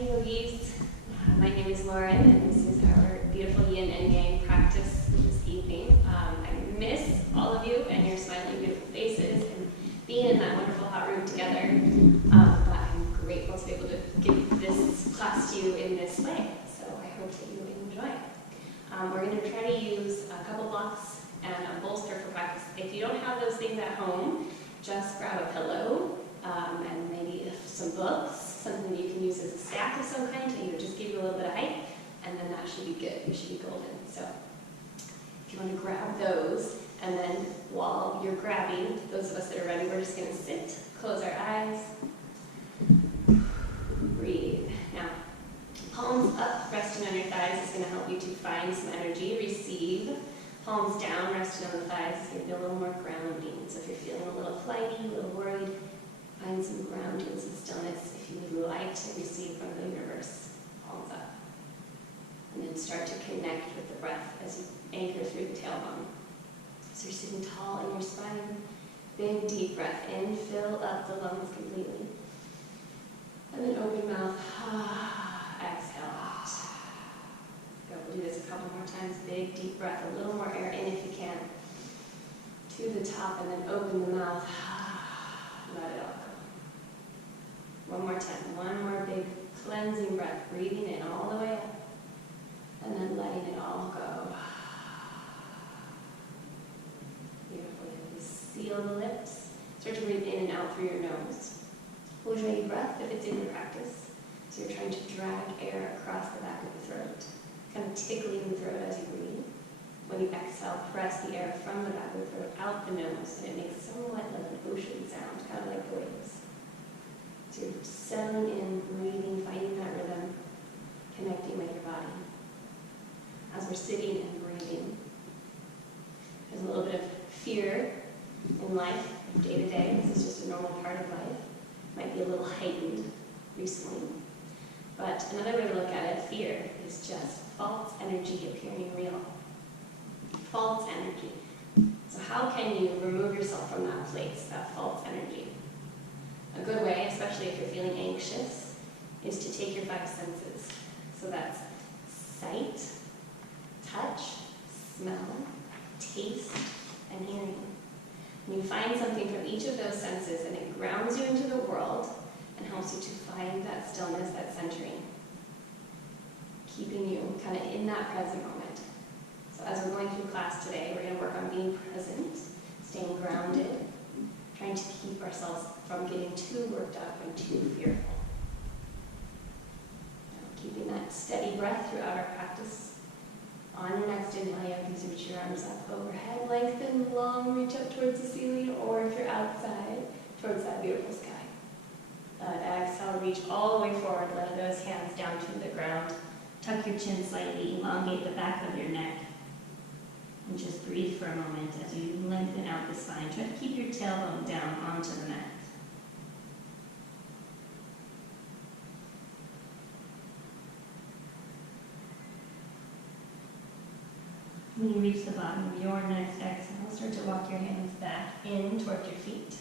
Yogis. My name is Lauren, and this is our beautiful yin and yang practice this evening. I miss all of you and your smiling, beautiful faces and being in that wonderful hot room together. But I'm grateful to be able to give this class to you in this way, so I hope that you enjoy. We're going to try to use a couple blocks and a bolster for practice. If you don't have those things at home, just grab a pillow and maybe some books, something that you can use as a stack of some kind to just give you a little bit of height, and then that should be good. You should be golden. So if you want to grab those, and then while you're grabbing, those of us that are ready, we're just going to sit, close our eyes, breathe. Now, palms up, resting on your thighs is going to help you to find some energy, receive. Palms down, resting on the thighs is going to be a little more grounding. So if you're feeling a little flighty, a little worried, find some grounding, some stillness. If you would like to receive from the universe, palms up. And then start to connect with the breath as you anchor through the tailbone. So you're sitting tall in your spine. Big, deep breath in, fill up the lungs completely. And then open mouth, exhale out. Go, we'll do this a couple more times. Big, deep breath, a little more air in if you can. To the top, and then open the mouth. Let it all go. One more time. One more big cleansing breath. Breathing in all the way up. And then letting it all go. Beautiful. You seal the lips. Start to breathe in and out through your nose. Ujjayi breath if it's in your practice. So you're trying to drag air across the back of the throat. Kind of tickling the throat as you breathe. When you exhale, press the air from the back of the throat out the nose, and it makes somewhat like an ocean sound, kind of like the waves. So you're settling in, breathing, finding that rhythm, connecting with your body. As we're sitting and breathing, there's a little bit of fear in life, day to day. This is just a normal part of life. Might be a little heightened recently. But another way to look at it, fear is just false energy appearing real. False energy. So how can you remove yourself from that place, that false energy? A good way, especially if you're feeling anxious, is to take your five senses. So that's sight, touch, smell, taste, and hearing. And you find something from each of those senses, and it grounds you into the world and helps you to find that stillness, that centering, keeping you kind of in that present moment. So as we're going through class today, we're going to work on being present, staying grounded, trying to keep ourselves from getting too worked up and too fearful. Keeping that steady breath throughout our practice. On your next inhale, you can reach your arms up overhead, lengthen long, reach up towards the ceiling, or if you're outside, towards that beautiful sky. Exhale, reach all the way forward, let those hands down to the ground. Tuck your chin slightly, elongate the back of your neck. And just breathe for a moment as you lengthen out the spine. Try to keep your tailbone down onto the mat. When you reach the bottom of your next exhale, start to walk your hands back in towards your feet.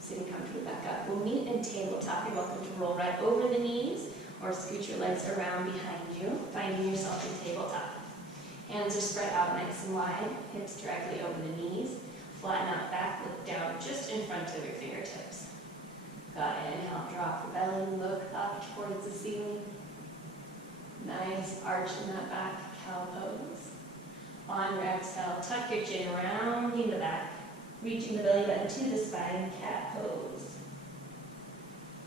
Sitting comfortably back up. We'll meet in tabletop. You're welcome to roll right over the knees or scoot your legs around behind you, finding yourself in tabletop. Hands are spread out nice and wide, hips directly over the knees. Flatten out back, look down just in front of your fingertips. Got it. Inhale, drop the belly, look up towards the ceiling. Nice arch in that back, cow pose. On your exhale, tuck your chin, rounding the back, reaching the belly button to the spine, cat pose.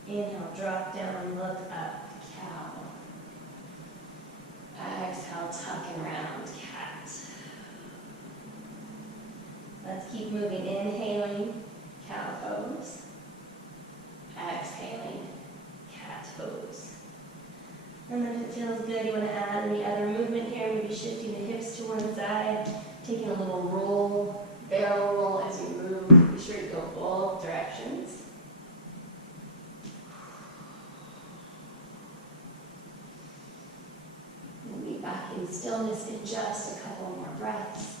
Inhale, drop down, look up, cow. Exhale, tuck and round, cat. Let's keep moving. Inhaling, cow pose. Exhaling, cat pose. And then if it feels good, you want to add any other movement here, maybe shifting the hips to one side, taking a little roll, barrel roll as you move. Be sure to go both directions. We'll be back in stillness in just a couple more breaths.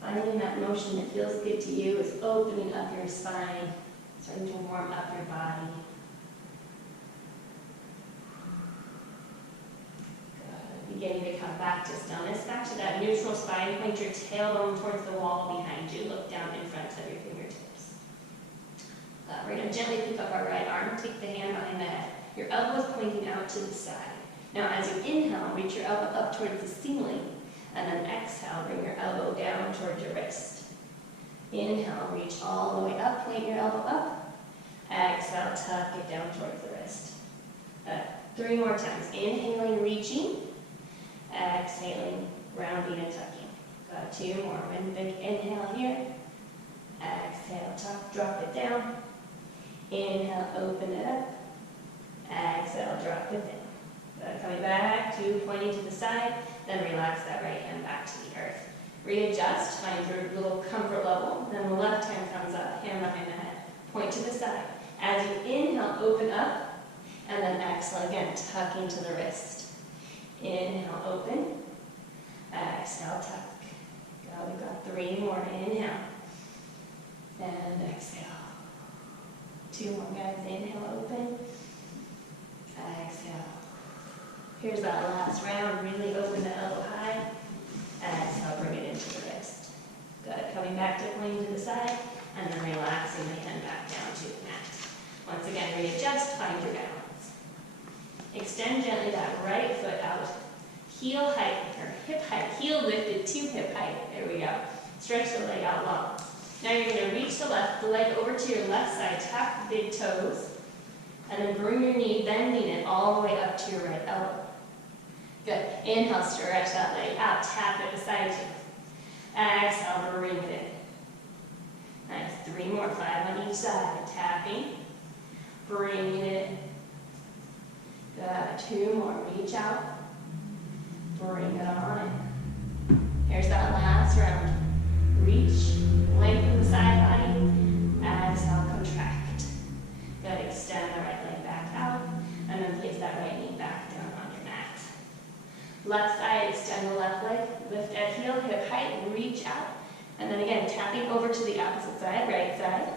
Finding that motion that feels good to you is opening up your spine, starting to warm up your body. beginning to come back to stillness, back to that neutral spine. Point your tailbone towards the wall behind you. Look down in front of your fingertips. We're going to gently pick up our right arm. Take the hand behind the head. Your elbow is pointing out to the side. Now as you inhale, reach your elbow up towards the ceiling. And then exhale, bring your elbow down towards your wrist. Inhale, reach all the way up, point your elbow up. Exhale, tuck it down towards the wrist. 3 more times. Inhaling, reaching. Exhaling, rounding and tucking. Got 2 more. One big inhale here. Exhale, tuck, drop it down. Inhale, open it up. Exhale, drop it down. Coming back to pointing to the side, then relax that right hand back to the earth. Readjust, find your little comfort level, then the left hand comes up, hand behind the head, point to the side. As you inhale, open up, and then exhale again, tucking to the wrist. Inhale, open, exhale, tuck. We've got 3 more, inhale, and exhale. 2 more guys, inhale, open, exhale. Here's that last round, really open the elbow high. Exhale, bring it into the wrist. Good, coming back to pointing to the side, and then relaxing the hand back down to the mat. Once again, readjust, find your balance. Extend gently that right foot out. Heel height, or hip height, heel lifted to hip height. There we go. Stretch the leg out long. Now you're going to reach the leg over to your left side, tap the big toes, and then bring your knee, bending it all the way up to your right elbow. Good. Inhale, stretch that leg out. Tap it beside you. Exhale, bring it in. Nice. 3 more. 5 on each side. Tapping. Bringing it in. Good. 2 more. Reach out. Bring it on in. Here's that last round. Reach. Lengthen the side body. Exhale, contract. Good. Extend the right leg back out. And then place that right knee back down on your mat. Left side, extend the left leg, lift at heel, hip height, reach out. And then again, tapping over to the opposite side, right side.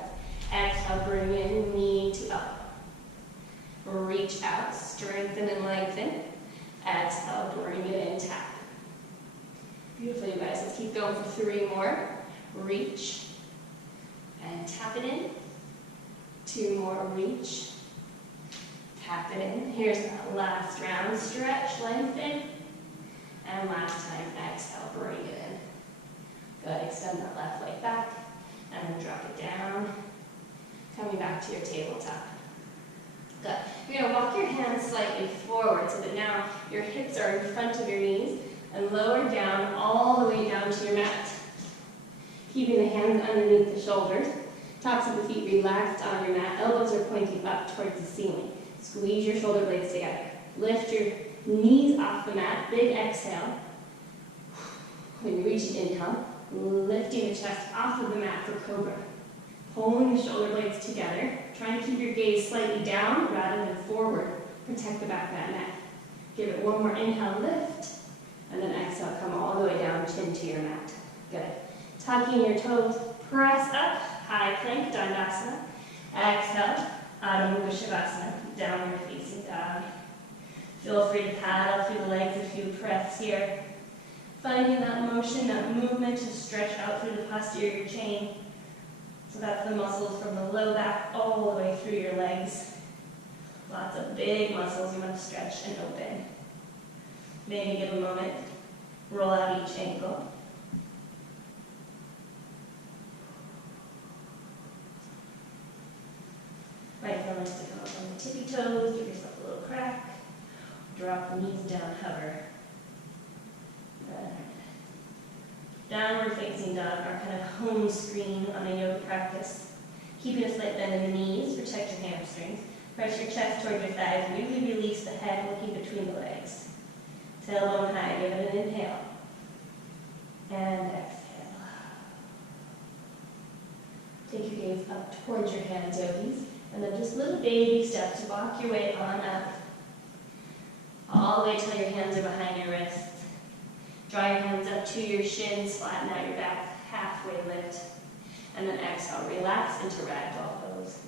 Exhale, bring in, knee to up. Reach out, strengthen and lengthen. Exhale, bring it in, tap. Beautiful, you guys. Let's keep going for 3 more. Reach and tap it in. 2 more, reach. Tap it in. Here's that last round. Stretch, lengthen. And last time, exhale, bring it in. Good, extend that left leg back, and then drop it down. Coming back to your tabletop. Good. You're going to walk your hands slightly forward so that now your hips are in front of your knees, and lower down all the way down to your mat. Keeping the hands underneath the shoulders. Tops of the feet relaxed on your mat. Elbows are pointing up towards the ceiling. Squeeze your shoulder blades together. Lift your knees off the mat. Big exhale. When you reach an inhale, lifting the chest off of the mat for cobra. Pulling the shoulder blades together. Trying to keep your gaze slightly down rather than forward. Protect the back of that neck. Give it 1 more inhale, lift. And then exhale, come all the way down, chin to your mat. Good. Tucking your toes, press up. High plank, Dandasana. Exhale, Adho Mukha Shavasana, downward facing dog. Feel free to paddle through the legs a few breaths here. Finding that motion, that movement to stretch out through the posterior chain. So that's the muscles from the low back all the way through your legs. Lots of big muscles you want to stretch and open. Maybe give a moment, roll out each ankle. Right heel likes to come up on the tippy toes, give yourself a little crack. Drop the knees down, hover. Good. Downward facing dog, our kind of home screen on a yoga practice. Keeping a slight bend in the knees, protect your hamstrings. Press your chest toward your thighs, really release the head, looking between the legs. Tailbone high, give it an inhale. And exhale. Take your gaze up towards your hands, yogis. And then just little baby steps, walk your way on up. All the way till your hands are behind your wrists. Draw your hands up to your shins, flatten out your back, halfway lift. And then exhale, relax into ragdoll pose.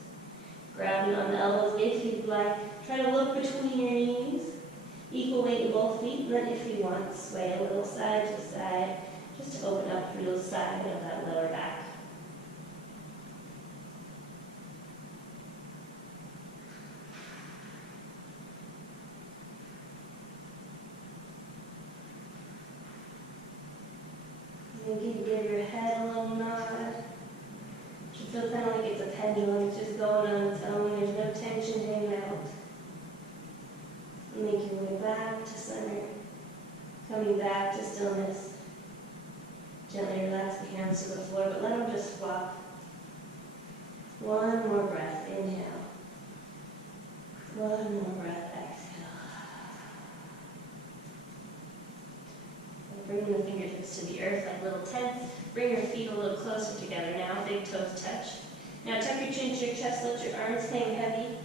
Grabbing on the elbows if you'd like. Try to look between your knees. Equal weight in both feet, and then if you want, sway a little side to side, just to open up through the side of that lower back. And you can give your head a little nod. It should feel kind of like it's a pendulum, it's just going on its own, there's no tension hanging out. Make your way back to center, coming back to stillness. Gently relax the hands to the floor, but let them just flop. One more breath, inhale. One more breath, exhale. And bring the fingertips to the earth like little tents. Bring your feet a little closer together now, big toes touch. Now tuck your chin to your chest, let your arms hang heavy,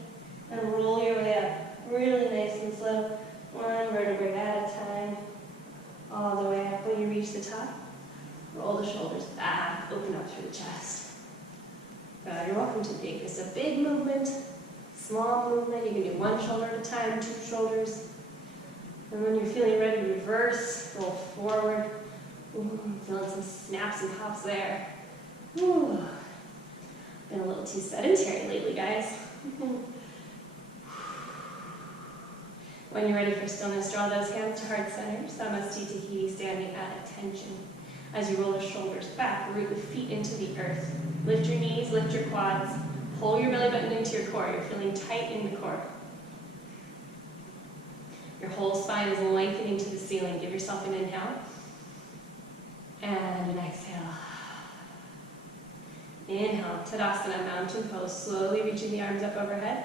and roll your way up. Really nice and slow, one vertebrae at a time, all the way up. When you reach the top, roll the shoulders back, open up through the chest. You're welcome to make this a big movement, small movement. You can do one shoulder at a time, two shoulders. And when you're feeling ready, reverse, roll forward. Ooh, feeling some snaps and pops there. Ooh. Been a little too sedentary lately, guys. When you're ready for stillness, draw those hands to heart center, Samasthi Tahiti, standing at attention. As you roll the shoulders back, root the feet into the earth. Lift your knees, lift your quads, pull your belly button into your core. You're feeling tight in the core. Your whole spine is lengthening to the ceiling. Give yourself an inhale and an exhale. Inhale, Tadasana, mountain pose, slowly reaching the arms up overhead.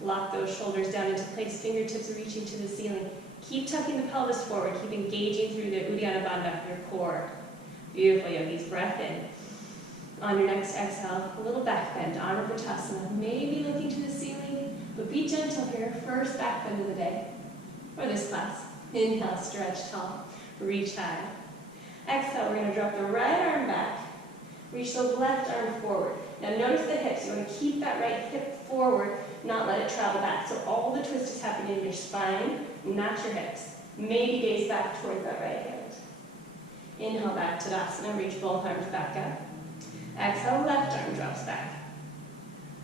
Lock those shoulders down into place, fingertips reaching to the ceiling. Keep tucking the pelvis forward, keep engaging through the Uddiyana Bandha, your core. Beautiful, yogis, breath in. On your next exhale, a little back bend, Anapratasana, maybe looking to the ceiling, but be gentle here, first back bend of the day, for this class. Inhale, stretch tall, reach high. Exhale, we're gonna drop the right arm back, reach the left arm forward. Now notice the hips, you wanna keep that right hip forward, not let it travel back. So all the twist is happening in your spine, not your hips. Maybe gaze back towards that right hand. Inhale back to Tadasana, reach both arms back up. Exhale, left arm drops back.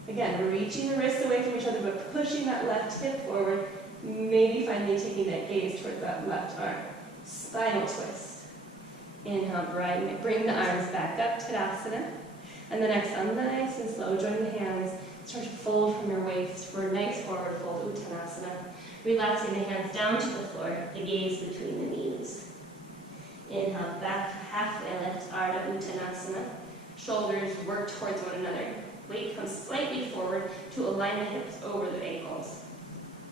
Again, we're reaching the wrists away from each other, but pushing that left hip forward, maybe finally taking that gaze towards that left arm. Spinal twist. Inhale, bring the arms back up, Tadasana. And then exhale, nice and slow, join the hands. Start to fold from your waist for a nice forward fold, Uttanasana. Relaxing the hands down to the floor, the gaze between the knees. Inhale, back halfway lift, Ardha Uttanasana. Shoulders work towards one another. Weight comes slightly forward to align the hips over the ankles.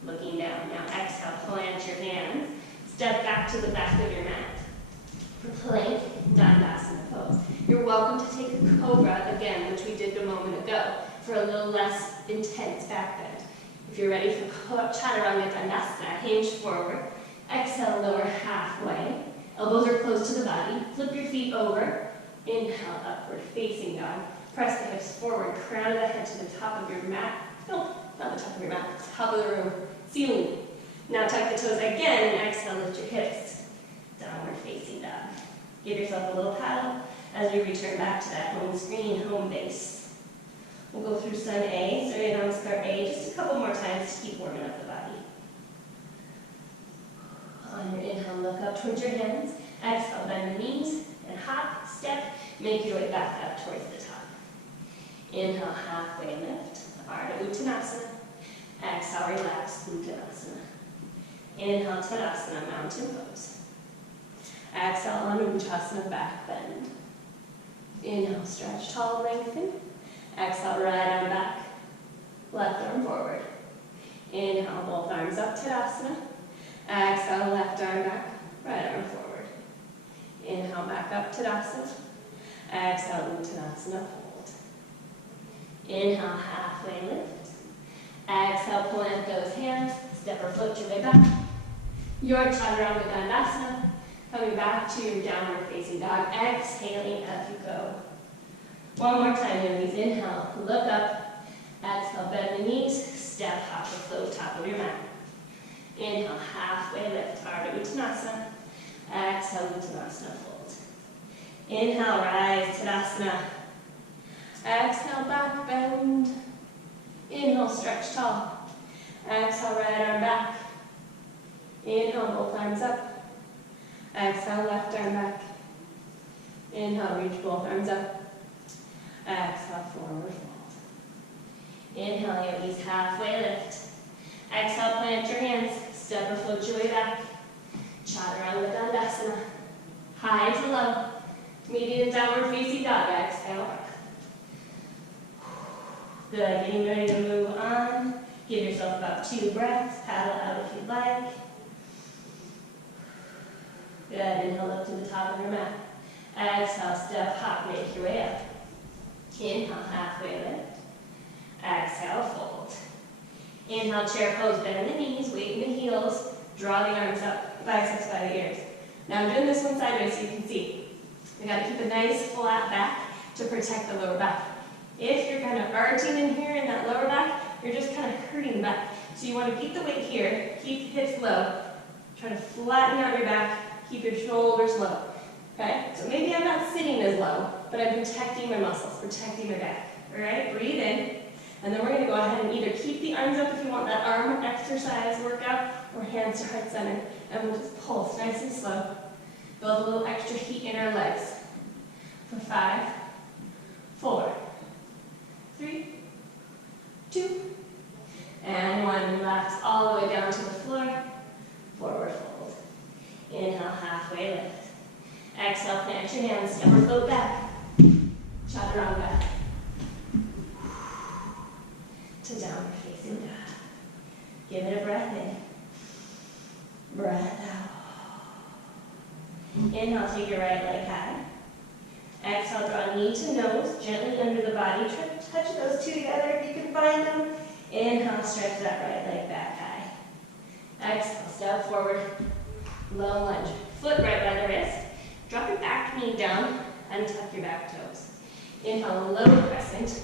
Looking down. Now exhale, plant your hands. Step back to the back of your mat. For plank, Dandasana pose. You're welcome to take a cobra again, which we did a moment ago, for a little less intense back bend. If you're ready for Chaturanga Dandasana, hinge forward. Exhale, lower halfway. Elbows are close to the body. Flip your feet over. Inhale, upward facing dog. Press the hips forward, crown of the head to the top of your mat. No, not the top of your mat, top of the room, ceiling. Now tuck the toes again and exhale, lift your hips. Downward facing dog. Give yourself a little paddle as we return back to that home screen, home base. We'll go through Sun A, Surya Namaskar A, just a couple more times to keep warming up the body. On your inhale, look up towards your hands. Exhale, bend the knees and hop, step, make your way back up towards the top. Inhale, halfway lift, Ardha Uttanasana. Exhale, relax, Uttanasana. Inhale, Tadasana, mountain pose. Exhale, Anuttasana, back bend. Inhale, stretch tall, lengthen. Exhale, right arm back, left arm forward. Inhale, both arms up, Tadasana. Exhale, left arm back, right arm forward. Inhale, back up, Tadasana. Exhale, Uttanasana, hold. Inhale, halfway lift. Exhale, plant those hands, step or float your way back. Your Chaturanga Dandasana, coming back to your downward facing dog, exhaling as you go. One more time, yogis. Inhale, look up. Exhale, bend the knees, step, hop or float, top of your mat. Inhale, halfway lift, Ardha Uttanasana. Exhale, Uttanasana, fold. Inhale, rise, Tadasana. Exhale, back bend. Inhale, stretch tall. Exhale, right arm back. Inhale, both arms up. Exhale, left arm back. Inhale, reach both arms up. Exhale, forward fold. Inhale, yogis, halfway lift. Exhale, plant your hands. Step or float your way back. Chaturanga Dandasana. High to low. Maybe in downward facing dog. Exhale. Good. Getting ready to move on. Give yourself about 2 breaths. Paddle out if you'd like. Good. Inhale up to the top of your mat. Exhale, step, hop, make your way up. Inhale, halfway lift. Exhale, fold. Inhale, chair pose, bend the knees, weight in the heels, draw the arms up, biceps by the ears. Now I'm doing this one sideways so you can see. We gotta keep a nice flat back to protect the lower back. If you're kind of arching in here in that lower back, you're just kind of hurting back. So you want to keep the weight here, keep the hips low, try to flatten out your back, keep your shoulders low. Okay, so maybe I'm not sitting as low, but I'm protecting my muscles, protecting my back. All right, breathe in. And then we're going to go ahead and either keep the arms up if you want that arm exercise workout, or hands to heart center. And we'll just pulse nice and slow. Build a little extra heat in our legs. For 5, 4, 3, 2, and 1. Relax all the way down to the floor. Forward fold. Inhale, halfway lift. Exhale, plant your hands, step or float back. Chaturanga. To downward facing dog. Give it a breath in. Breath out. Inhale, take your right leg high. Exhale, draw knee to nose, gently under the body. Try to touch those two together if you can find them. Inhale, stretch that right leg back high. Exhale, step forward. Low lunge. Foot right by the wrist. Drop your back knee down and tuck your back toes. Inhale, low crescent.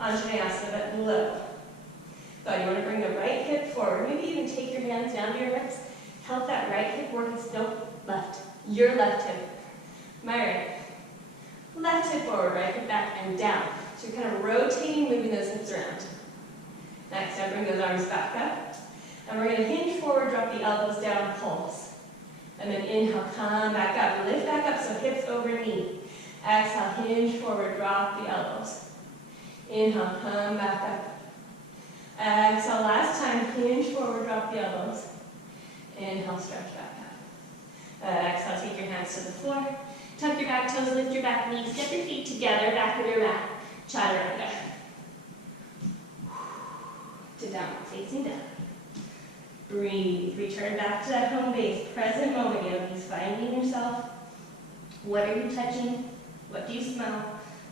Anjaneyasana, but low. Good, you want to bring the right hip forward. Maybe even take your hands down to your hips. Help that right hip work. No, left. Your left hip. My right. Left hip forward, right hip back and down. So you're kind of rotating, moving those hips around. Next, I bring those arms back up. And we're going to hinge forward, drop the elbows down, pulse. And then inhale, come back up. Lift back up, so hips over knee. Exhale, hinge forward, drop the elbows. Inhale, come back up. Exhale, last time, hinge forward, drop the elbows. Inhale, stretch back up. Exhale, take your hands to the floor. Tuck your back toes, lift your back knees, step your feet together, back of your mat. Chaturanga. To downward facing dog. Breathe, return back to that home base. Present moment, yogis, finding yourself. What are you touching? What do you smell?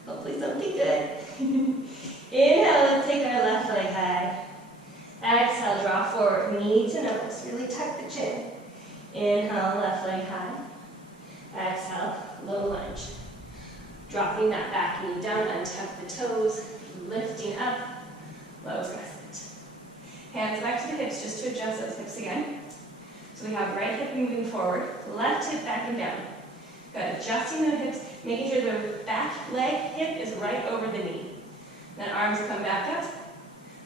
Hopefully something good. Inhale, let's take our left leg high. Exhale, draw forward, knee to nose. Really tuck the chin. Inhale, left leg high. Exhale, low lunge. Dropping that back knee down, untuck the toes, lifting up, low crescent. Hands back to the hips just to adjust those hips again. So we have right hip moving forward, left hip back and down. Good, adjusting the hips, making sure the back leg hip is right over the knee. Then arms come back up,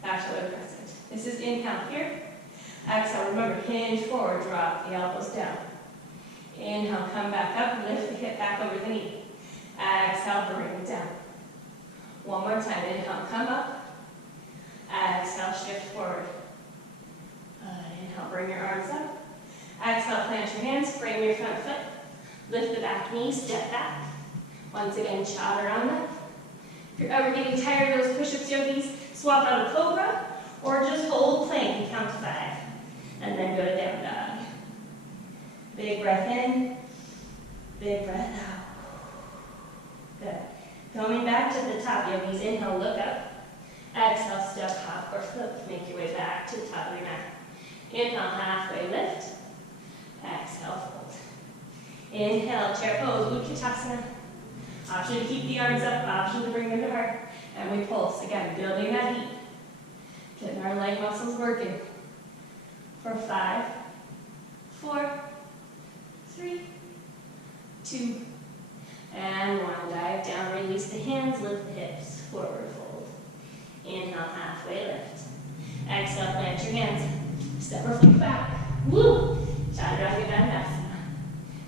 back to low crescent. This is inhale here. Exhale, remember, hinge forward, drop the elbows down. Inhale, come back up, lift the hip back over the knee. Exhale, bring it down. One more time, inhale, come up. Exhale, shift forward. Inhale, bring your arms up. Exhale, plant your hands, frame your front foot. Lift the back knee, step back. Once again, chaturanga. If you're ever getting tired of those push-ups, yogis, swap out a cobra, or just hold plank and count to 5. And then go to down dog. Big breath in, big breath out. Good. Coming back to the top, yogis, inhale, look up. Exhale, step, hop, or flip. Make your way back to the top of your mat. Inhale, halfway lift. Exhale, fold. Inhale, chair pose, Utkatasana. Option to keep the arms up, option to bring them to heart. And we pulse. Again, building that heat. Getting our leg muscles working. for 5, 4, 3, 2, and 1. Dive down, release the hands, lift the hips, forward fold. Inhale, halfway lift. Exhale, plant your hands. Step or flick back. Woo! Chaturanga Dandasana.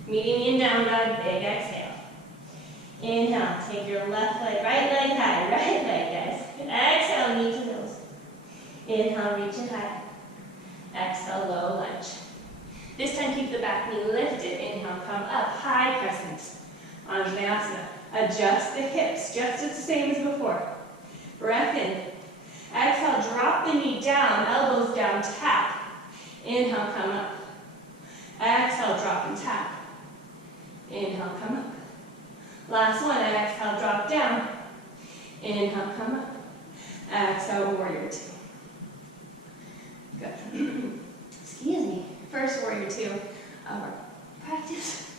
Medium in down dog, big exhale. Inhale, take your left leg, right leg high, right leg, guys. Exhale, knee to nose. Inhale, reach it high. Exhale, low lunge. This time, keep the back knee lifted. Inhale, come up, high crescent. Anjaneyasana. Adjust the hips, just the same as before. Breath in. Exhale, drop the knee down, elbows down, tap. Inhale, come up. Exhale, drop and tap. Inhale, come up. Last one, exhale, drop down. Inhale, come up. Exhale, warrior 2. Good. Excuse me. First warrior 2 of our practice.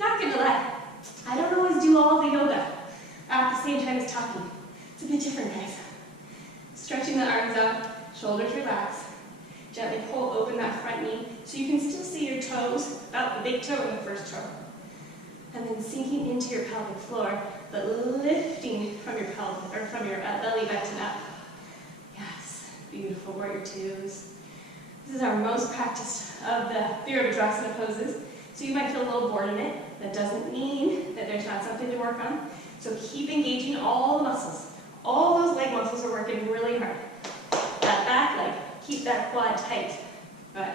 Not gonna lie, I don't always do all the yoga at the same time as talking. It's a bit different, guys. Stretching the arms out, shoulders relax. Gently pull open that front knee so you can still see your toes, about the big toe and the first toe. And then sinking into your pelvic floor, but lifting from your pelvic, or from your belly button up. Yes, beautiful warrior 2s. This is our most practiced of the Virabhadrasana poses, so you might feel a little bored in it. That doesn't mean that there's not something to work on. So keep engaging all the muscles. All those leg muscles are working really hard. That back leg, keep that quad tight. But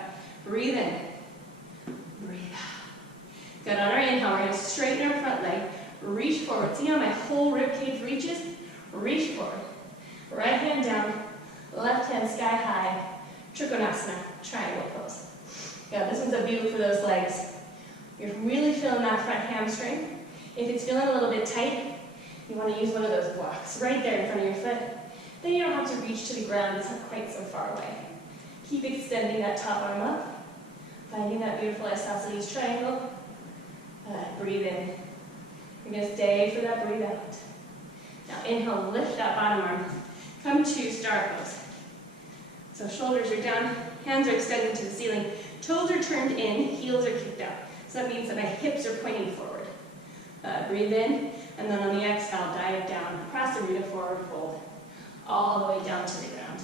breathe in, breathe out. Good, on our inhale, we're going to straighten our front leg, reach forward. See how my whole rib cage reaches? Reach forward. Right hand down, left hand sky high, Trikonasana, triangle pose. Yeah, this one's a view for those legs. You're really feeling that front hamstring. If it's feeling a little bit tight, you want to use one of those blocks right there in front of your foot. Then you don't have to reach to the ground, it's not quite so far away. Keep extending that top arm up, finding that beautiful isosceles triangle. Breathe in. You're going to stay for that breathe out. Now inhale, lift that bottom arm. Come to star pose. So shoulders are down, hands are extended to the ceiling, toes are turned in, heels are kicked out. So that means that my hips are pointing forward. Breathe in, and then on the exhale, dive down, across the Rita forward fold, all the way down to the ground.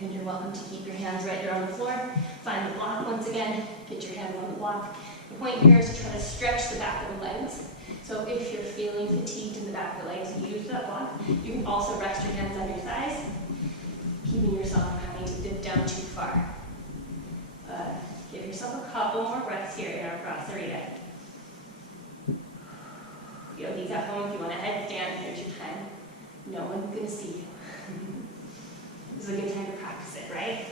And you're welcome to keep your hands right there on the floor. Find the block once again, get your hands on the block. The point here is to try to stretch the back of the legs. So if you're feeling fatigued in the back of the legs, use that block. You can also rest your hands on your thighs, keeping yourself from having to dip down too far. Give yourself a couple more breaths here in our Prasarita. Yogis at home, if you want to headstand, here's your time. No one's going to see you. This is a good time to practice it, right?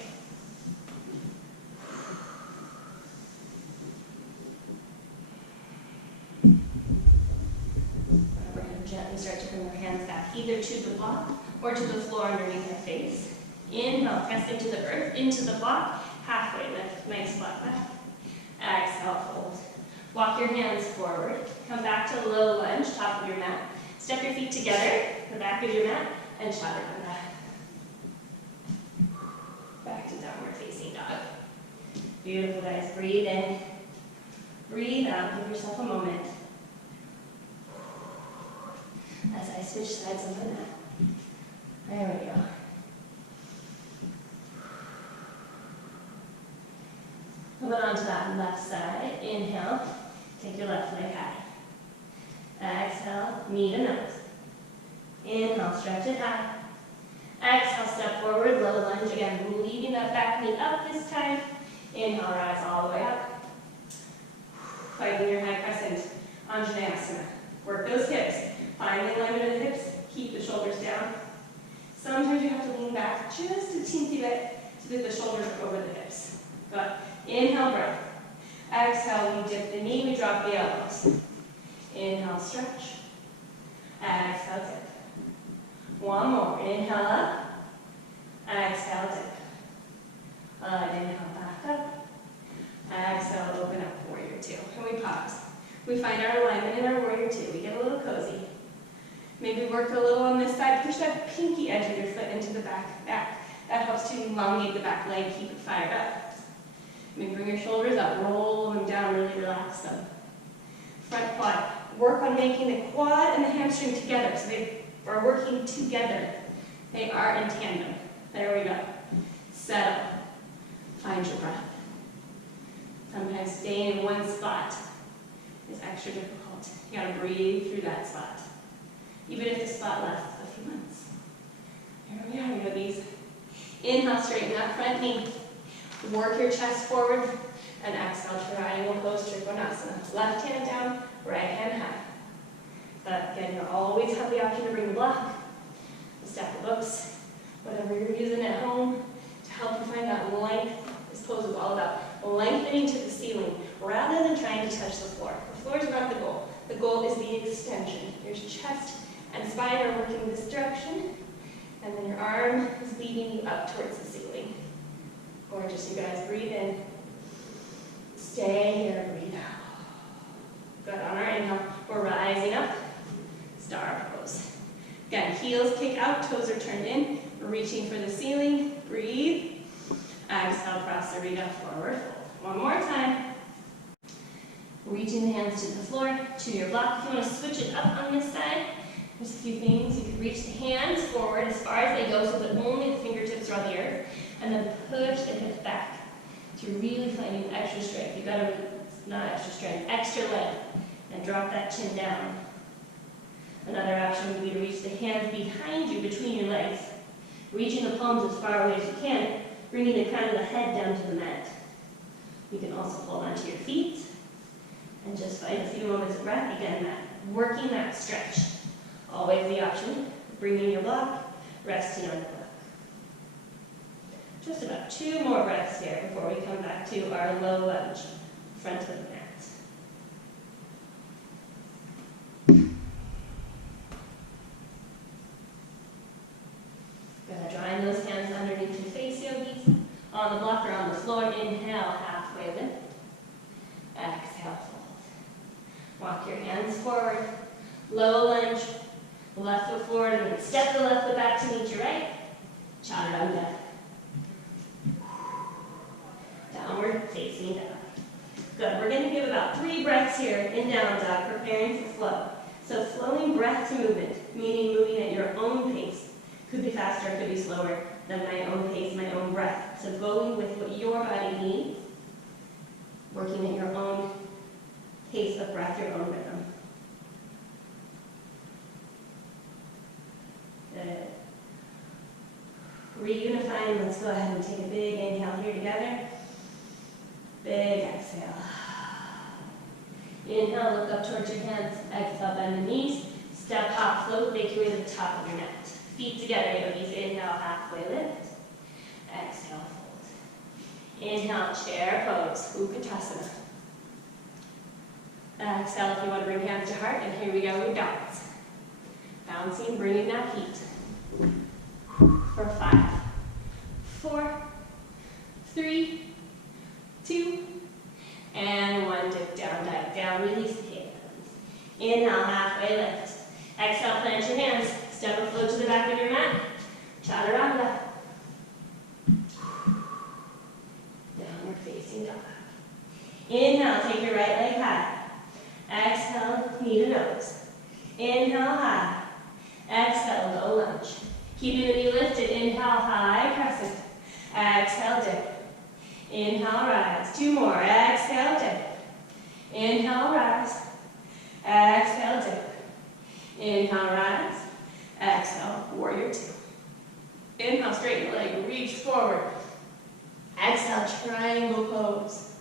We're going to gently start to bring our hands back either to the block or to the floor underneath our face. Inhale, press into the earth, into the block, halfway lift, nice flat back. Exhale, fold. Walk your hands forward, come back to low lunge, top of your mat. Step your feet together, the back of your mat, and chaturanga. Back to downward facing dog. Beautiful, guys. Breathe in, breathe out, give yourself a moment. As I switch sides of the mat. There we go. Coming onto that left side, inhale, take your left leg high. Exhale, knee to nose. Inhale, stretch it high. Exhale, step forward, low lunge again, leading that back knee up this time. Inhale, rise all the way up. Finding your high crescent, Anjaneyasana. Work those hips. Find the alignment of the hips, keep the shoulders down. Sometimes you have to lean back just a teensy bit so that the shoulders are over the hips. Good. Inhale, breath. Exhale, we dip the knee, we drop the elbows. Inhale, stretch. Exhale, dip. One more. Inhale up. Exhale, dip. Inhale, back up. Exhale, open up, warrior 2. And we pause. We find our alignment in our warrior 2. We get a little cozy. Maybe work a little on this side. Push that pinky edge of your foot into the back. That helps to elongate the back leg, keep it fired up. Maybe bring your shoulders up, roll them down, really relax them. Front quad. Work on making the quad and the hamstring together, so they are working together. They are in tandem. There we go. Settle. Find your breath. Sometimes staying in one spot is extra difficult. You gotta breathe through that spot. Even if the spot lasts a few months. Here we are, yogis. Inhale, straighten that front knee. Work your chest forward. And exhale, triangle pose, Trikonasana. Left hand down, right hand high. But again, you'll always have the option to bring the block, the stack of books, whatever you're using at home to help you find that length. This pose is all about lengthening to the ceiling rather than trying to touch the floor. The floor is not the goal. The goal is the extension. Your chest and spine are working this direction, and then your arm is leading you up towards the ceiling. Gorgeous, you guys. Breathe in. Stay here, breathe out. Good, on our inhale, we're rising up. Star pose. Again, heels kick out, toes are turned in. We're reaching for the ceiling. Breathe. Exhale, prasarita, forward fold. One more time. Reaching the hands to the floor, to your block. If you want to switch it up on this side, there's a few things. You can reach the hands forward as far as they go so that only the fingertips are on the earth, and then push the hips back. So you're really finding extra strength. You've got to, not extra strength, extra length. And drop that chin down. Another option would be to reach the hands behind you, between your legs. Reaching the palms as far away as you can, bringing the crown of the head down to the mat. You can also hold onto your feet and just find a few moments of breath. Again, working that stretch. Always the option, bringing your block, resting on the block. Just about 2 more breaths here before we come back to our low lunge, front of the mat. Good, drawing those hands underneath your face, yogis. On the block or on the floor, inhale, halfway lift. Exhale, fold. Walk your hands forward. Low lunge, left foot forward, and then step the left foot back to meet your right. Chaturanga. Downward facing dog. Good, we're going to give about 3 breaths here in down dog, preparing for flow. So flowing breath to movement, meaning moving at your own pace. Could be faster, could be slower than my own pace, my own breath. So going with what your body needs, working at your own pace of breath, your own rhythm. Good. Reunifying, let's go ahead and take a big inhale here together. Big exhale. Inhale, look up towards your hands. Exhale, bend the knees. Step, hop, float, make your way to the top of your mat. Feet together, yogis. Inhale, halfway lift. Exhale, fold. Inhale, chair pose, Utkatasana. Exhale if you want to bring hands to heart, and here we go, we bounce. Bouncing, bringing that heat. For 5, 4, 3, 2, and 1. Dip down, dive down, release the hands. Inhale, halfway lift. Exhale, plant your hands. Step or float to the back of your mat. Chaturanga. Downward facing dog. Inhale, take your right leg high. Exhale, knee to nose. Inhale, high. Exhale, low lunge. Keeping the knee lifted. Inhale, high crescent. Exhale, dip. Inhale, rise. 2 more. Exhale, dip. Inhale, rise. Exhale, dip. Inhale, rise. Exhale, warrior 2. Inhale, straighten the leg, reach forward. Exhale, triangle pose.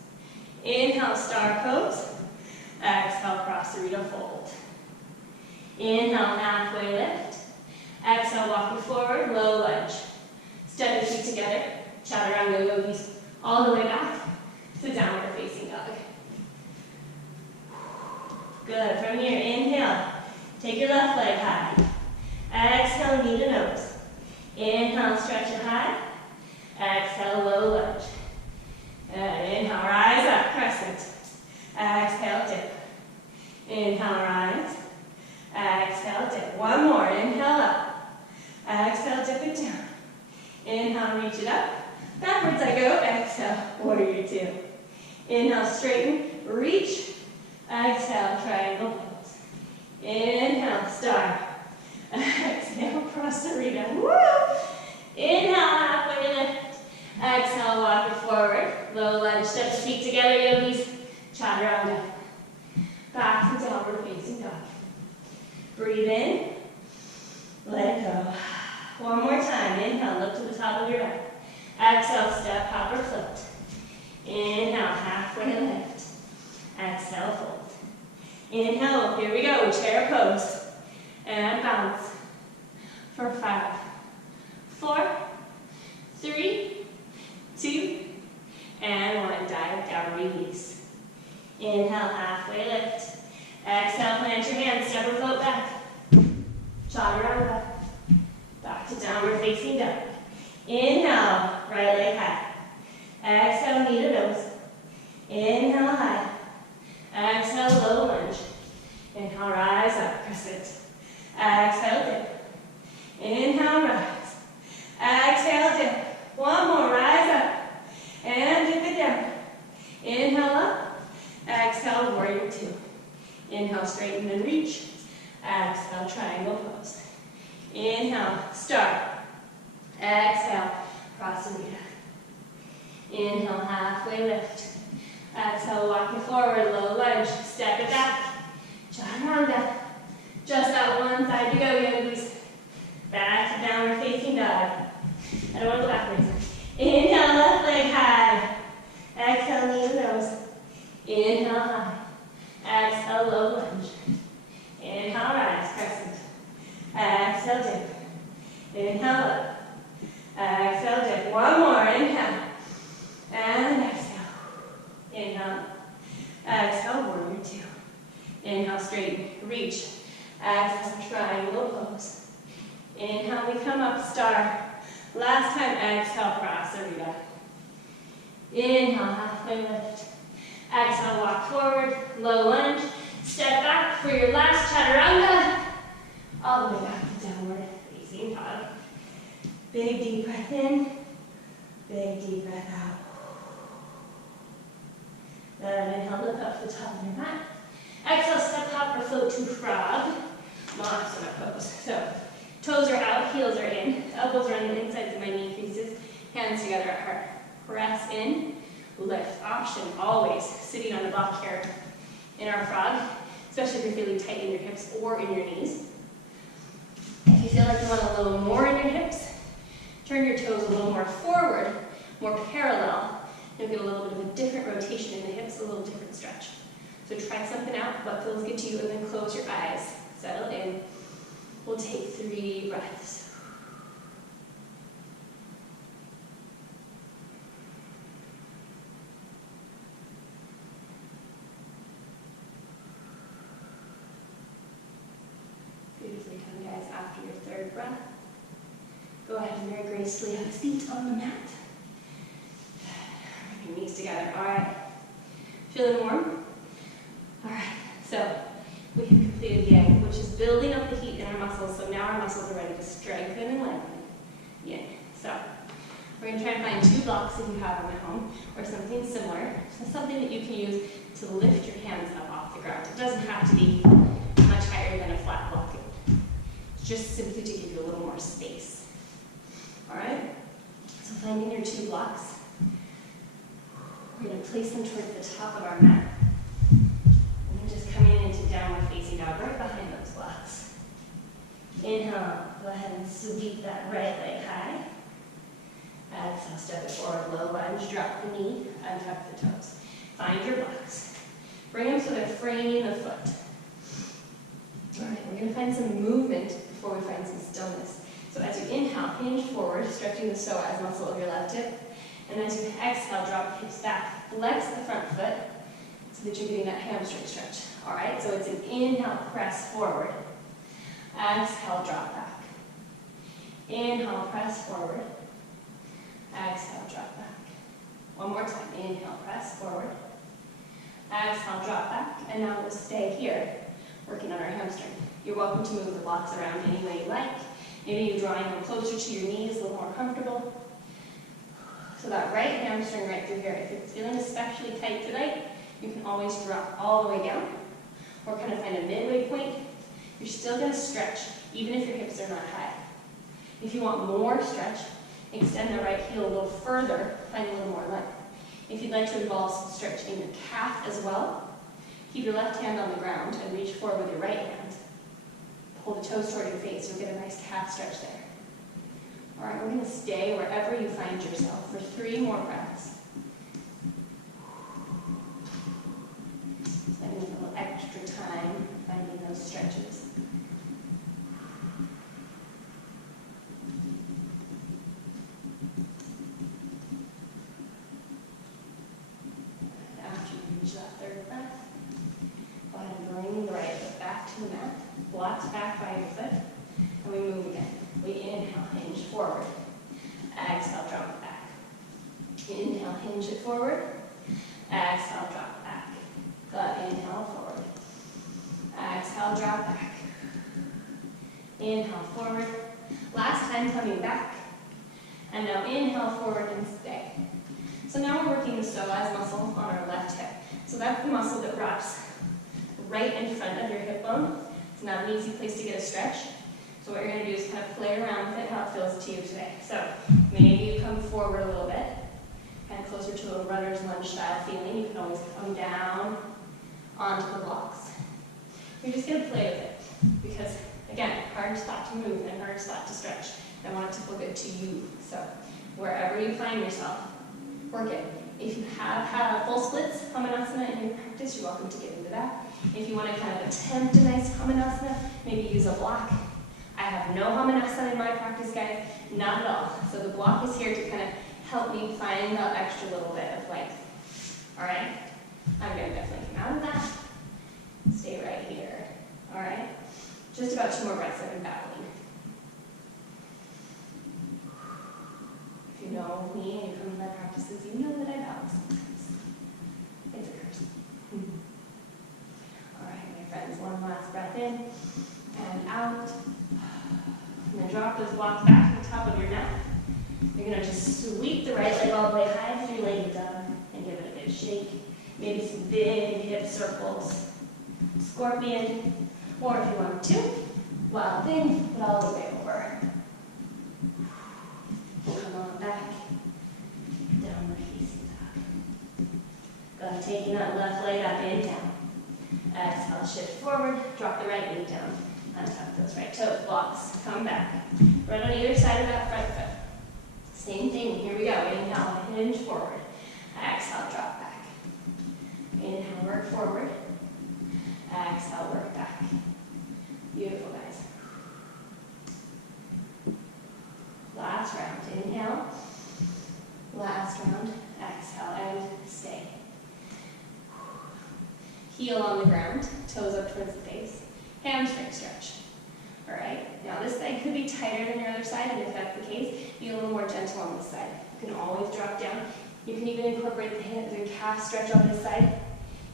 Inhale, star pose. Exhale, prasarita fold. Inhale, halfway lift. Exhale, walking forward, low lunge. Step your feet together. Chaturanga yogis, all the way back to downward facing dog. Good, from here, inhale. Take your left leg high. Exhale, knee to nose. Inhale, stretch it high. Exhale, low lunge. And inhale, rise up, crescent. Exhale, dip. Inhale, rise. Exhale, dip. 1 more, inhale up. Exhale, dip it down. Inhale, Exhale, warrior two. Inhale, straighten, reach. Exhale, triangle pose. Inhale, star. Exhale, prosarita. Woo! Inhale, halfway lift. Exhale, walk it forward. Low lunge, step the feet together, yogis. Chaturanga. Back to downward facing dog. Breathe in. Let go. One more time. Inhale, look to the top of your back. Exhale, step, hop, or float. Inhale, halfway lift. Exhale, fold. Inhale, here we go, chair pose. And bounce. For 5, 4, 3, 2, and 1. Dive down, release. Inhale, halfway lift. Exhale, plant your hands, step or float back. Chaturanga. Back to downward facing dog. Inhale, right leg high. Exhale, knee to nose. Inhale, high. Exhale, low lunge. Inhale, rise up, crescent. Exhale, dip. Inhale, rise. Exhale, dip. One more, rise up. And dip it down. Inhale up. Exhale, warrior two. Inhale, straighten and reach. Exhale, triangle pose. Inhale, start. Exhale, prosarita. Inhale, halfway lift. Exhale, walk it forward, low lunge. Step it back. Chaturanga. Just that one side to go, yogis. Back to downward facing dog. I don't want to go backwards. Inhale, left leg high. Exhale, knee to nose. Inhale, high. Exhale, low lunge. Inhale, rise, crescent. Exhale, dip. Inhale, up. Exhale, dip. One more, inhale. And exhale. Inhale. Exhale, warrior two. Inhale, straighten, reach. Exhale, triangle pose. Inhale, we come up, star. Last time, exhale, prosarita. Inhale, halfway lift. Exhale, walk forward, low lunge. Step back for your last chaturanga. All the way back to downward facing dog. Big deep breath in. Big deep breath out. Then inhale, lift up to the top of your mat. Exhale, step, hop, or float to frog. Malasana pose. So, toes are out, heels are in. Elbows are on the insides of my knee creases. Hands together at heart. Press in, lift. Option, always sitting on the block here in our frog, especially if you're feeling tight in your hips or in your knees. If you feel like you want a little more in your hips, turn your toes a little more forward, more parallel. You'll get a little bit of a different rotation in the hips, a little different stretch. So try something out, what feels good to you, and then close your eyes. Settle in. We'll take 3 breaths. Beautifully done, guys. After your 3rd breath, go ahead and very gracefully have a seat on the mat. Bring your knees together. All right. Feeling warm? All right. So we have completed yang, which is building up the heat in our muscles. So now our muscles are ready to strengthen and lengthen. Yang. So we're going to try and find 2 blocks if you have them at home, or something similar. So something that you can use to lift your hands up off the ground. It doesn't have to be much higher than a flat block. It's just simply to give you a little more space. All right? So finding your 2 blocks, we're going to place them towards the top of our mat. And then just coming into downward facing dog right behind those blocks. Inhale, go ahead and sweep that right leg high. Exhale, step it forward, low lunge, drop the knee, untuck the toes. Find your blocks. Bring them so they're framing the foot. All right, we're going to find some movement before we find some stillness. So as you inhale, hinge forward, stretching the psoas muscle of your left hip. And as you exhale, drop hips back. Flex the front foot so that you're getting that hamstring stretch. All right, so it's an inhale, press forward. Exhale, drop back. Inhale, press forward. Exhale, drop back. One more time. Inhale, press forward. Exhale, drop back. And now we'll stay here, working on our hamstring. You're welcome to move the blocks around any way you like. Maybe you're drawing them closer to your knees, a little more comfortable. So So that right hamstring right through here, if it's feeling especially tight tonight, you can always drop all the way down, or kind of find a midway point. You're still going to stretch, even if your hips are not high. If you want more stretch, extend the right heel a little further, find a little more length. If you'd like to involve some stretch in your calf as well, keep your left hand on the ground and reach forward with your right hand. Pull the toes toward your face, you'll get a nice calf stretch there. All right, we're going to stay wherever you find yourself for 3 more breaths. Spending a little extra time finding those stretches. After you reach that 3rd breath, go ahead and bring the right foot back to the mat. Blocks back by your foot, and we move again. We inhale, hinge forward. Exhale, drop it back. Inhale, hinge it forward. Exhale, drop back. Good, inhale, forward. Exhale, drop back. Inhale, forward. Last time coming back. And now inhale, forward and stay. So now we're working the psoas muscle on our left hip. So that's the muscle that wraps right in front of your hip bone. It's not an easy place to get a stretch. So what you're going to do is kind of play around with it, how it feels to you today. So maybe you come forward a little bit, kind of closer to a runner's lunge style feeling. You can always come down onto the blocks. You're just going to play with it because, again, hard spot to move and hard spot to stretch. I want it to feel good to you. So wherever you find yourself, work it. If you have had full splits, Hamanasana in your practice, you're welcome to get into that. If you want to kind of attempt a nice Hamanasana, maybe use a block. I have no Hamanasana in my practice, guys, not at all. So the block is here to kind of help me find that extra little bit of length. All right? I'm going to definitely come out of that. Stay right here. All right? Just about 2 more breaths of battling. If you know me and you come to my practices, you know that I battle sometimes. It's a curse. All right, my friends, one last breath in and out. And then drop those blocks back to the top of your mat. You're going to just sweep the right leg all the way high, 3-legged dog, and give it a good shake. Maybe some big hip circles. Scorpion, or if you want to, wild thing, put all the way over. Come on back, downward facing dog. Go, taking that left leg up and down. Exhale, shift forward, drop the right knee down. Untap those right toes, blocks, come back. Right on either side of that front foot. Same thing, here we go. Inhale, hinge forward. Exhale, drop back. Inhale, work forward. Exhale, work back. Beautiful, guys. Last round, inhale. Last round, exhale, and stay. Heel on the ground, toes up towards the face. Hamstring stretch. All right, now this side could be tighter than your other side, and if that's the case, be a little more gentle on this side. You can always drop down. You can even incorporate the calf stretch on this side,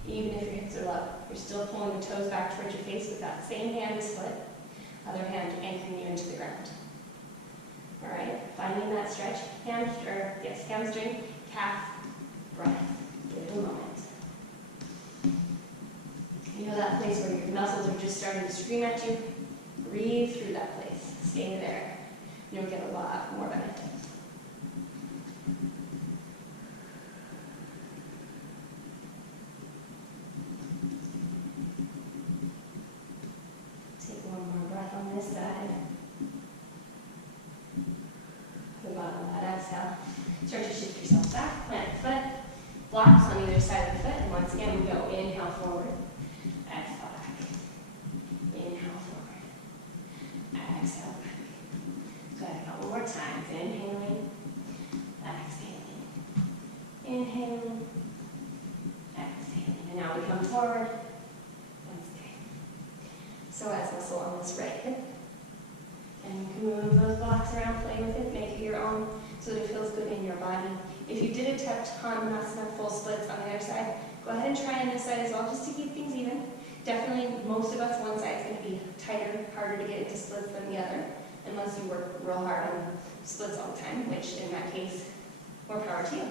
even if your hips are low. You're still pulling the toes back towards your face with that same hand is split, other hand anchoring you into the ground. All right, finding that stretch, hamstring, calf, breath. Give it a moment. You know that place where your muscles are just starting to scream at you? Breathe through that place. Stay there. You'll get a lot more benefit. Take one more breath on this side. The bottom of that exhale. Start to shift yourself back, plant the foot. Blocks on either side of the foot. And once again, we go inhale forward. Exhale back. Inhale forward. Exhale back. Good. A couple more times. Inhaling. Exhaling. Inhaling. Exhaling. And now we come forward. And stay. Psoas muscle on this right hip. And you can move those blocks around, play with it, make it your own so that it feels good in your body. If you did attempt Hamanasana full splits on the other side, go ahead and try on this side as well, just to keep things even. Definitely, most of us, one side is going to be tighter, harder to get into splits than the other, unless you work real hard on splits all the time, which in that case, More power to you.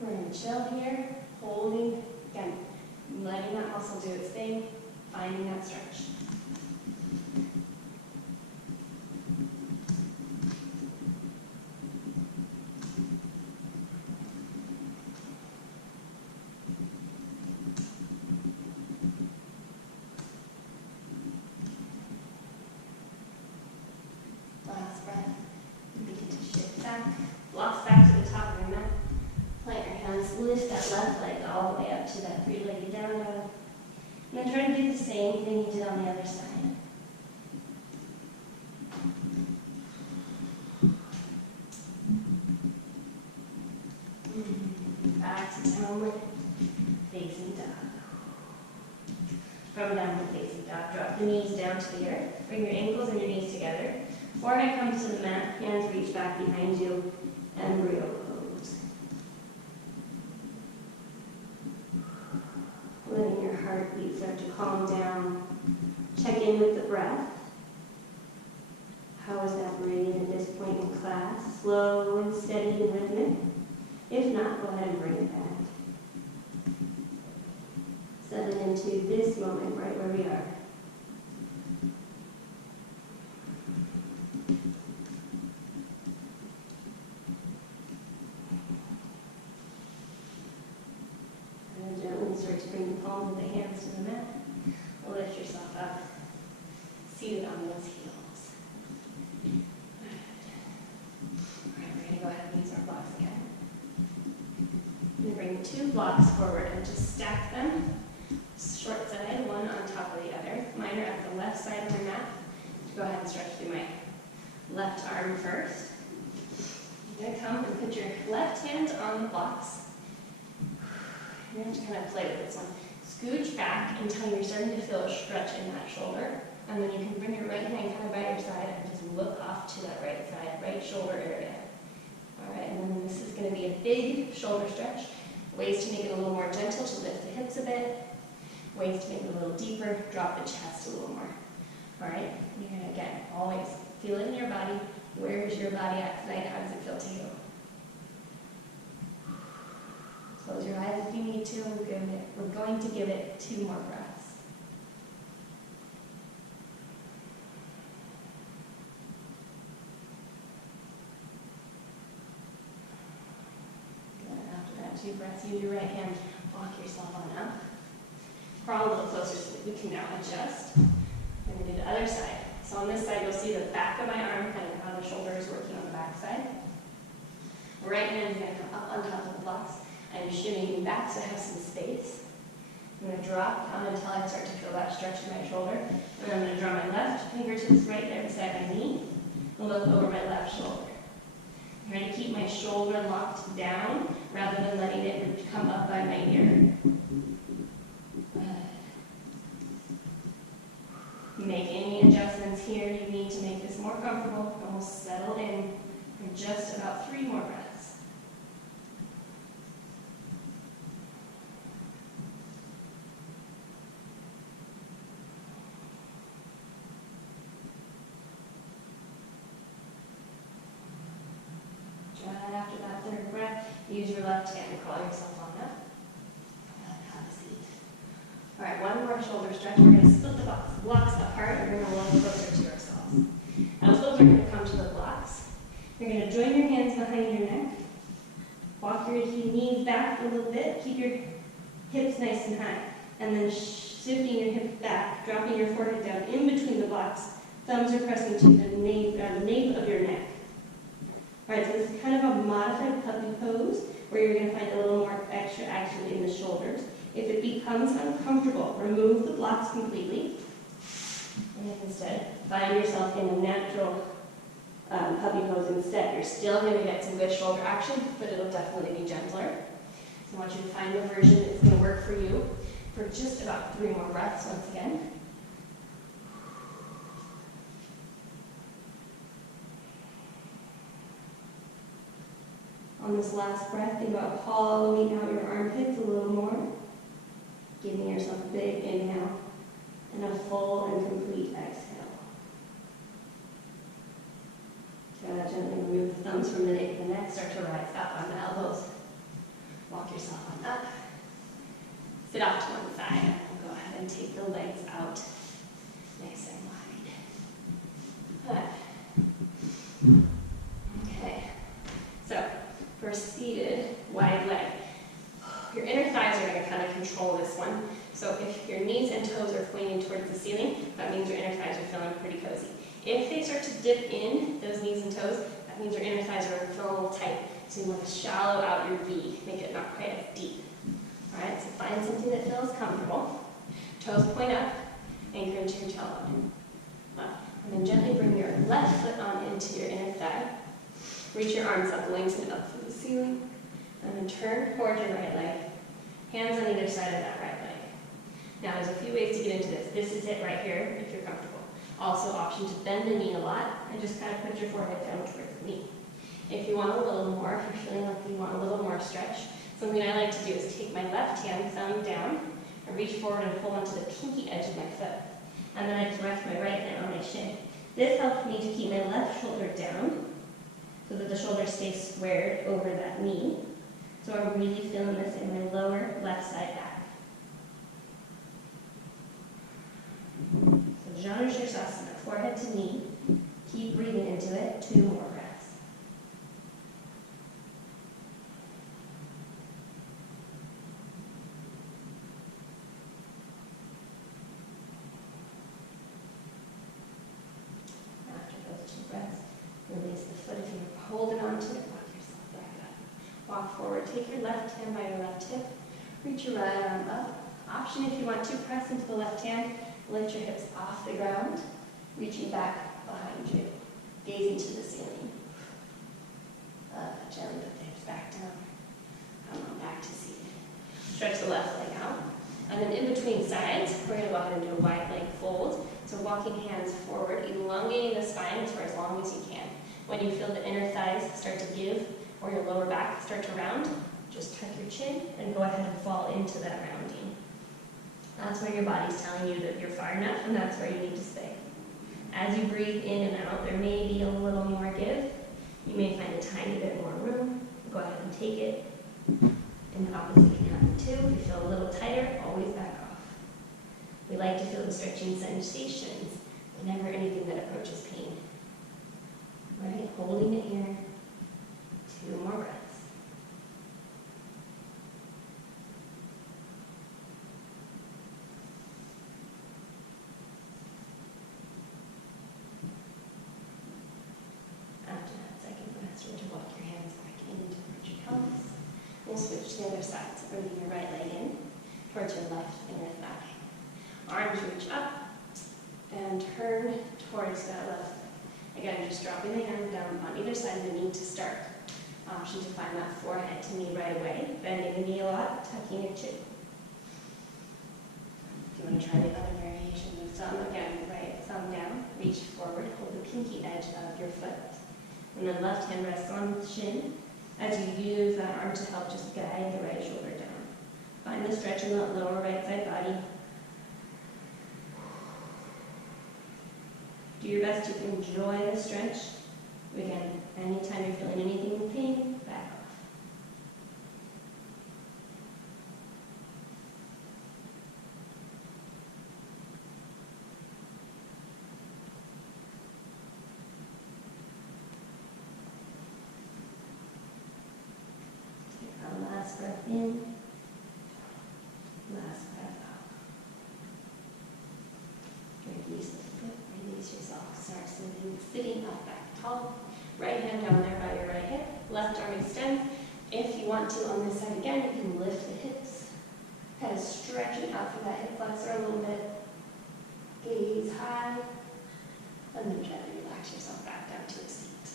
We're going to chill here, holding, again, letting that muscle do its thing, finding that stretch. Last breath. Begin to shift back. Blocks back to the top of your mat. Plant your hands, lift that left leg all the way up to that three-legged down dog. And then try to do the same thing you did on the other side. Back to downward facing dog. From downward facing dog, drop the knees down to the earth. Bring your ankles and your knees together. Forehead comes to the mat, hands reach back behind you, embryo pose. Letting your heartbeat start to calm down. Check in with the breath. How is that breathing at this point in class? Slow and steady and rhythmic? If not, go ahead and bring it back. Settle into this moment right where we are. And gently start to bring the palms of the hands to the mat. Lift yourself up, seated on those heels. All right, we're going to go ahead and use our blocks again. I'm going to bring the two blocks forward and just stack them. Short side, one on top of the other. Mine are at the left side of my mat. Go ahead and stretch through my left arm first. You're going to come and put your left hand on the blocks. You're going to kind of play with this one. Scooch back until you're starting to feel a stretch in that shoulder. And then you can bring your right hand kind of by your side and just look off to that right side, right shoulder area. All right, and then this is going to be a big shoulder stretch. Ways to make it a little more gentle, to lift the hips a bit. Ways to make it a little deeper, drop the chest a little more. All right, you're going to, again, always feel it in your body. Where is your body at tonight? How does it feel to you? Close your eyes if you need to. We're going to give it 2 more breaths. Good. After that 2 breaths, use your right hand, walk yourself on up. Crawl a little closer so that we can now adjust. We're going to do the other side. So on this side, you'll see the back of my arm, kind of how the shoulder is working on the back side. The right hand is going to come up on top of the blocks. I'm shimmying back so I have some space. I'm going to drop down until I start to feel that stretch in my shoulder. And then I'm going to draw my left fingertips right there beside my knee and look over my left shoulder. I'm trying to keep my shoulder locked down rather than letting it come up by my ear. Make any adjustments here you need to make this more comfortable, and we'll settle in for just about 3 more breaths. Right after that 3rd breath, use your left hand to crawl yourself on up. Have a seat. All right, one more shoulder stretch. We're going to split the blocks apart, and we're going to walk closer to ourselves. Elbows are going to come to the blocks. You're going to join your hands behind your neck. Walk your knees back a little bit. Keep your hips nice and high. And then shifting your hips back, dropping your forehead down in between the blocks. Thumbs are pressing to the nape of your neck. All right, so this is kind of a modified puppy pose where you're going to find a little more extra action in the shoulders. If it becomes uncomfortable, remove the blocks completely. And instead, find yourself in a natural puppy pose instead. You're still going to get some good shoulder action, but it'll definitely be gentler. So I want you to find the version that's going to work for you for just about 3 more breaths once again. On this last breath, think about hollowing out your armpits a little more. Giving yourself a big inhale and a full and complete exhale. Good. thumbs from the nape of the neck, start to rise up on the elbows. Walk yourself on up. Sit off to one side, and go ahead and take the legs out nice and wide. Okay, so for seated, wide leg. Your inner thighs are going to kind of control this one. So if your knees and toes are pointing towards the ceiling, that means your inner thighs are feeling pretty cozy. If they start to dip in, those knees and toes, that means your inner thighs are feeling a little tight. So you want to shallow out your V, make it not quite as deep. All right, so find something that feels comfortable. Toes point up, anchor into your tailbone. Up. And then gently bring your left foot on into your inner thigh. Reach your arms up, lengthen up from the ceiling. And then turn towards your right leg. Hands on either side of that right leg. Now there's a few ways to get into this. This is it right here if you're comfortable. Also option to bend the knee a lot and just kind of put your forehead down towards the knee. If you want a little more, if you're feeling like you want a little more stretch, something I like to do is take my left hand, thumb down, and reach forward and pull onto the pinky edge of my foot. And then I rest my right hand on my shin. This helps me to keep my left shoulder down so that the shoulder stays squared over that knee. So I'm really feeling this in my lower left side back. So Janu Sirsasana, forehead to knee. Keep breathing into it. 2 more breaths. After those 2 breaths, release the foot. If you're holding on to it, walk yourself back up. Walk forward. Take your left hand by your left hip. Reach your right arm up. Option if you want to, press into the left hand. Lift your hips off the ground. Reaching back behind you. Gazing to the ceiling. Gently put the hips back down. Come on back to seated. Stretch the left leg out. And then in between sides, we're going to go ahead and do a wide leg fold. So walking hands forward, elongating the spine for as long as you can. When you feel the inner thighs start to give, or your lower back start to round, just tuck your chin and go ahead and fall into that rounding. That's where your body's telling you that you're far enough, and that's where you need to stay. As you breathe in and out, there may be a little more give. You may find a tiny bit more room. Go ahead and take it. And the opposite can happen too. If you feel a little tighter, always back off. We like to feel the stretching sensations, but never anything that approaches pain. Right? Holding it here. 2 more breaths. After that second breath, start to walk your hands back in towards your pelvis. We'll switch to the other side, so bringing your right leg in towards your left inner thigh. Arms reach up and turn towards that left leg. Again, just dropping the hands down on either side of the knee to start. Option to find that forehead to knee right away. Bending the knee a lot, tucking your chin. If you want to try the other variation of thumb, again, right thumb down, reach forward, hold the pinky edge of your foot. And then left hand rests on the shin as you use that arm to help just guide the right shoulder down. Find the stretch in the lower right side body. Do your best to enjoy the stretch. Again, anytime you're feeling anything in pain, back off. Take our last breath in, last breath out. Release the foot, release yourself. Start sitting up back tall. Right hand down there by your right hip. Left arm extends. If you want to, on this side again, you can lift the hips. Kind of stretching out through that hip flexor a little bit. Gaze high. And then gently relax yourself back down to a seat.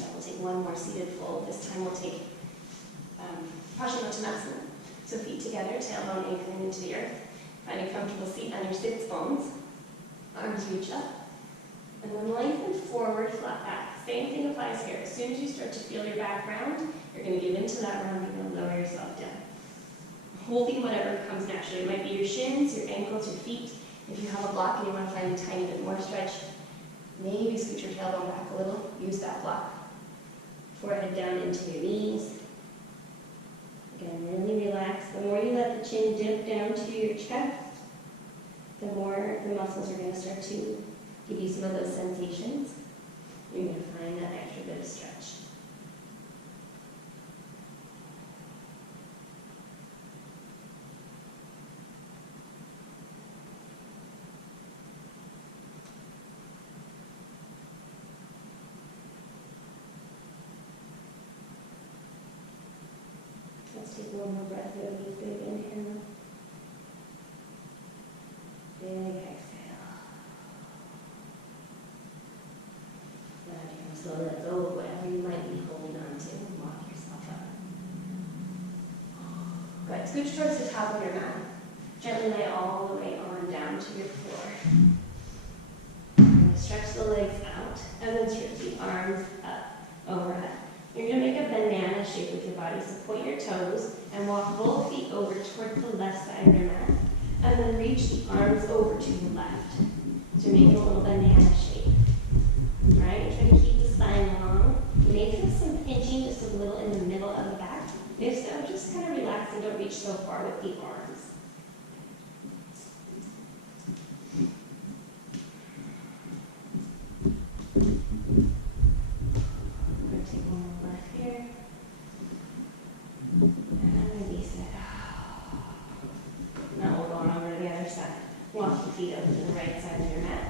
Now we'll take one more seated fold. This time we'll take Paschimottanasana. So feet together, tailbone anchoring into the earth. Find a comfortable seat on your sits bones. Arms reach up. And then lengthen forward, flat back. Same thing applies here. As soon as you start to feel your back round, you're going to give into that rounding and lower yourself down. Holding whatever comes naturally. It might be your shins, your ankles, your feet. If you have a block and you want to find a tiny bit more stretch, maybe scoot your tailbone back a little. Use that block. Forehead down into your knees. Again, really relax. The more you let the chin dip down to your chest, the more the muscles are going to start to give you some of those sensations. You're going to find that extra bit of stretch. Let's take one more breath, yogis. Big inhale. Big exhale. Now you can slowly let go of whatever you might be holding on to and walk yourself up. Good. Scooch towards the top of your mat. Gently lay all the way on down to your floor. And stretch the legs out and then stretch the arms up overhead. You're going to make a banana shape with your body, so point your toes and walk both feet over towards the left side of your mat, and then reach the arms over to your left. So you're making a little banana shape. All right, try to keep the spine long. You may feel some pinching just a little in the middle of the back. If so, just kind of relax and don't reach so far with the arms. Walk your feet over to the right side of your mat.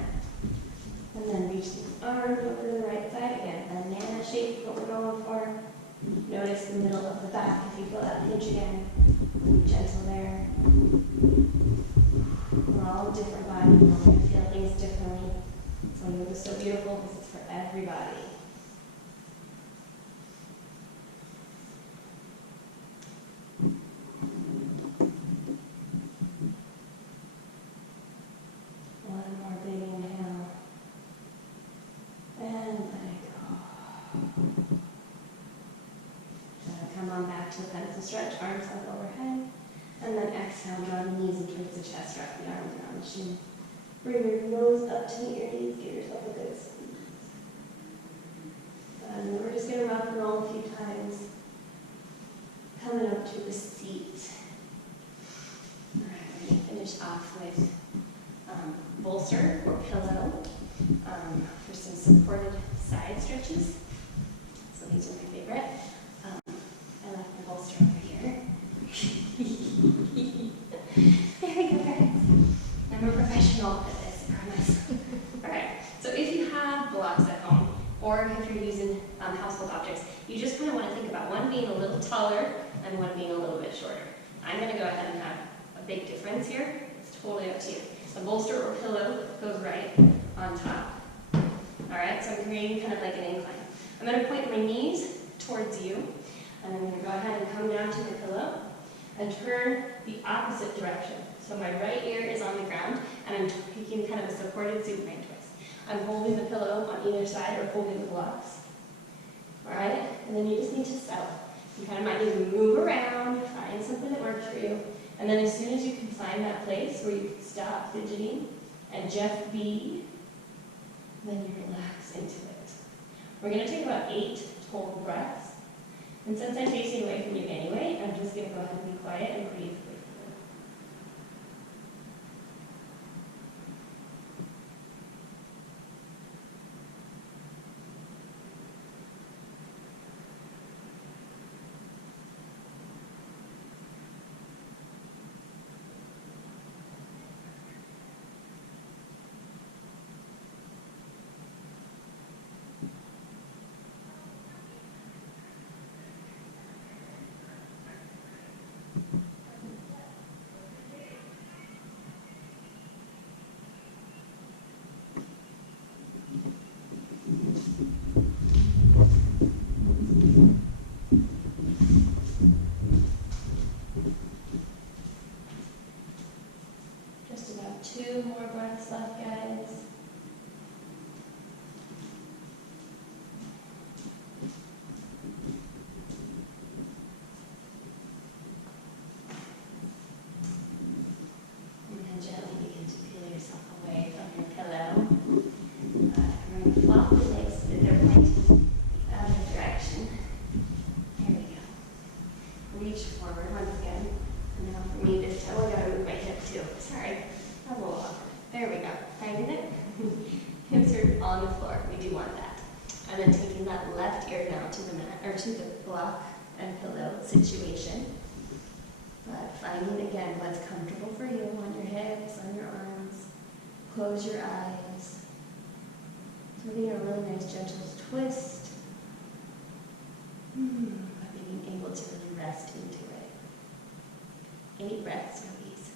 And then reach the arms over to the right side. Again, banana shape is what we're going for. Notice the middle of the back if you feel that pinch again. Be gentle there. We're all different bodies. We're going to feel things differently. So yoga is so beautiful because it's for everybody. To a pencil stretch, arms up overhead, and then exhale, draw the knees in towards the chest, wrap the arms around the shin. Bring your nose up to meet your knees, give yourself a good squeeze. And we're just going to rock and roll a few times, coming up to the seat. All right, we're going to finish off with bolster or pillow for some supported side stretches. So these are my favorite. Bolster over here. There we go, guys. I'm a professional at this, I promise. Alright, so if you have blocks at home, or if you're using household objects, you just kind of want to think about one being a little taller and one being a little bit shorter. I'm going to go ahead and have a big difference here. It's totally up to you. A bolster or pillow goes right on top. Alright, so I'm creating kind of like an incline. I'm going to point my knees towards you. And I'm going to go ahead and come down to the pillow and turn the opposite direction. So my right ear is on the ground, and I'm taking kind of a supported supine twist. I'm holding the pillow on either side or holding the blocks. All right? And then you just need to settle. You kind of might need to move around, find something that works for you. And then as soon as you can find that place where you can stop fidgeting and just be, then you relax into it. We're going to take about 8 total breaths. And since I'm facing away from you anyway, I'm just going to go ahead and be quiet and breathe. reach forward once again. And now for me this time, I gotta move my hip too. Sorry, I'm a little awkward. There we go. Finding it? Hips are on the floor. We do want that. And then taking that left ear now to the mat, or to the block and pillow situation. But finding again what's comfortable for you on your hips, on your arms. Close your eyes. Giving a really nice gentle twist. But being able to really rest into it. 8 breaths, yogis.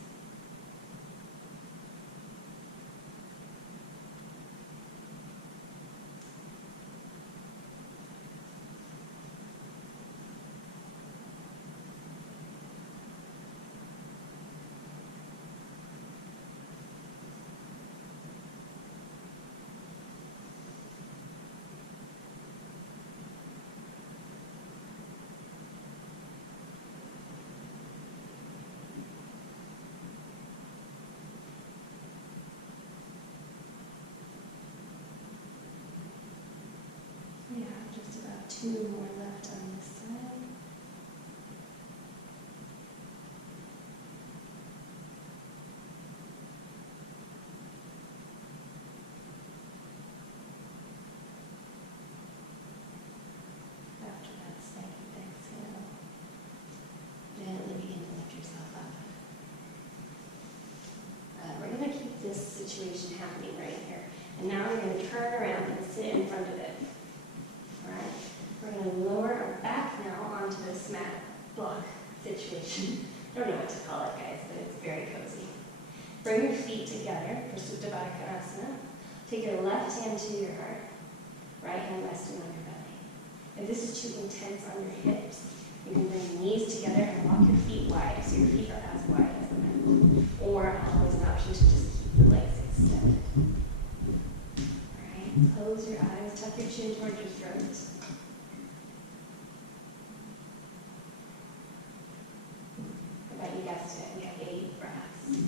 We have just about 2 more left on this side. After that second exhale, gently begin to lift yourself up. We're going to keep this situation happening right here. And now we're going to turn around and sit in front of it. Alright? We're going to lower our back now onto this mat block situation. I don't know what to call it, guys, but it's very cozy. Bring your feet together for Supta Baddha Konasana. Take your left hand to your heart, right hand resting on your belly. If this is too intense on your hips, you can bring your knees together and walk your feet wide so your feet are as wide as the mat. Or always an option to just keep the legs extended. Alright, close your eyes, tuck your chin towards your throat. I bet you guessed it, we have 8 breaths.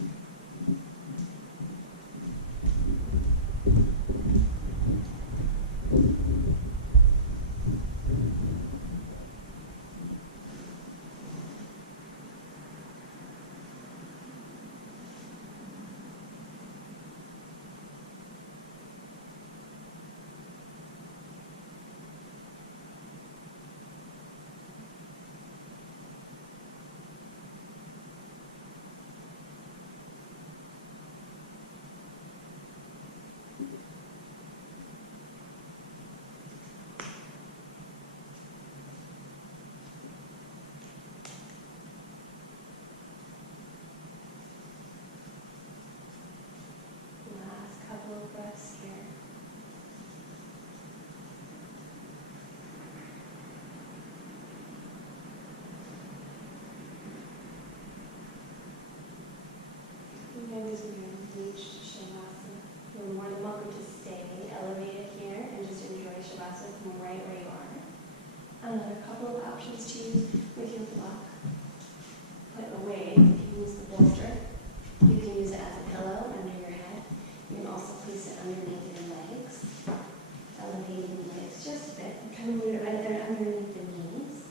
Couple of breaths here. You guys are going to reach Shavasana. You're more than welcome to stay elevated here and just enjoy Shavasana from right where you are. Another couple of options to use with your block. Put away, you can use the bolster. You can use it as a pillow under your head. You can also place it underneath your legs, elevating the legs just a bit, and kind of move it right there underneath the knees.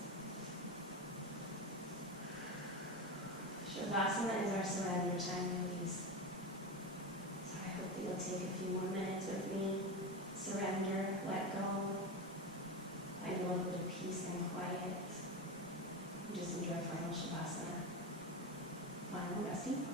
Shavasana is our surrender time release. So I hope that you'll take a few more minutes with me, surrender, let go, find a little bit of peace and quiet, and just enjoy final Shavasana, final resting pose.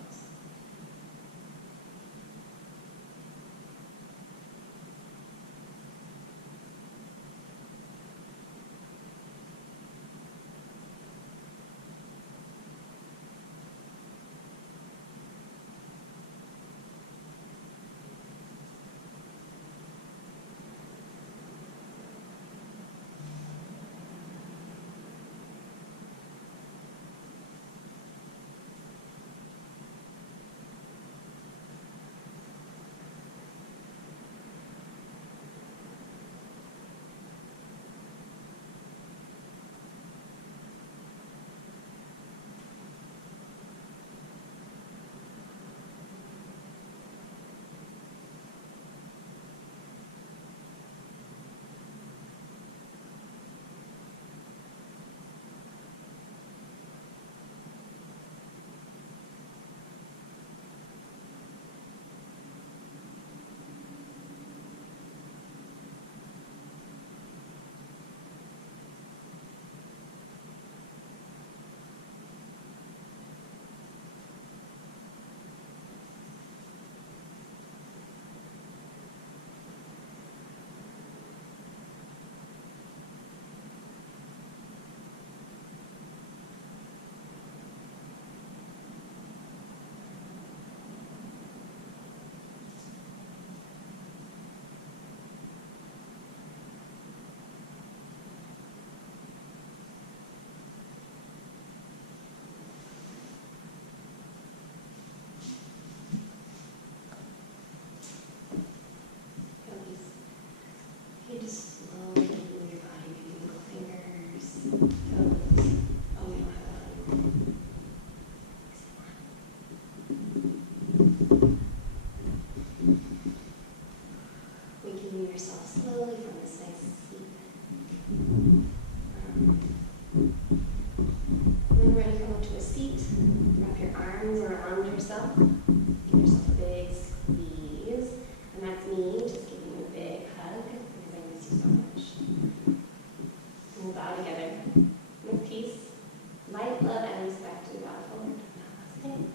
waking yourself slowly from this nice sleep. When you're ready, come up to a seat. Wrap your arms around yourself. Give yourself a big squeeze. And that's me just giving you a big hug because I miss you so much. And we'll bow together with peace, light, love, and respect. We bow forward. Namaste.